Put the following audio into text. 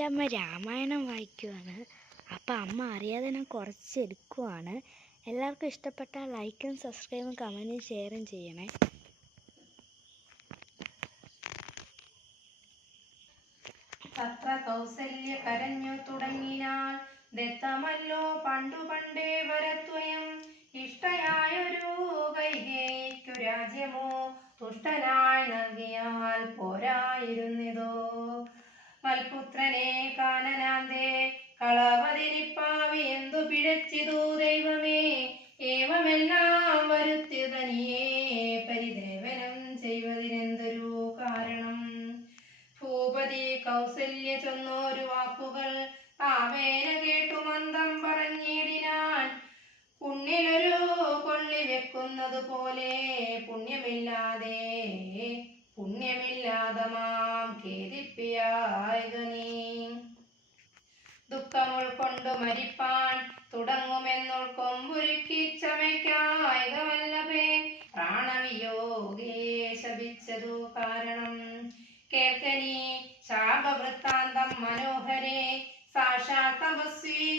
എന്റെ അമ്മ രാമായണം വായിക്കുവാണ്. അപ്പം അമ്മ അറിയാതെ ഞാൻ കുറച്ച് എടുക്കുവാണ്. എല്ലാവർക്കും ഇഷ്ടപ്പെട്ടാൽ ലൈക്കും സബ്സ്ക്രൈബും കമന്റും ഷെയറും ചെയ്യണേ. തത്ര കൗസല്യ കരഞ്ഞു തുടങ്ങിയാൽ ദത്തമല്ലോ പണ്ടു പണ്ടേ വരത്വയം. ഇഷ്ടയായൊരു കൈകേക്കു രാജ്യമോ തുഷ്ടനായി നൽകിയാൽ കളവതിരിപ്പാവി എന്തു പിഴച്ചിതു ദൈവമേ? ഏവമെല്ലാം വരുത്തി തനിയേ പരിദേവനം ചെയ്വതിനെന്തൊരു കാരണം? ഭൂപതി കൗസല്യ ചൊന്നോരു വാക്കുകൾ ആവേന കേട്ടു മന്ദം പറഞ്ഞിടിനാൻ. പുണ്ണിലൊരു കൊള്ളി വെക്കുന്നത് പോലെ പുണ്യമില്ലാതെ പുണ്യമില്ലാതെ മാം ഉൾക്കൊണ്ടു മരിപ്പാൻ തുടങ്ങുമെന്നുൾക്കൊമ്പുരുക്കി ചമയ്ക്കായക വല്ലഭേ പ്രാണവിയോഗേ ശപിച്ചതു കാരണം. കേൾക്കനി ശാപവൃത്താന്തം മനോഹരേ കളീശ്വരന്മാർ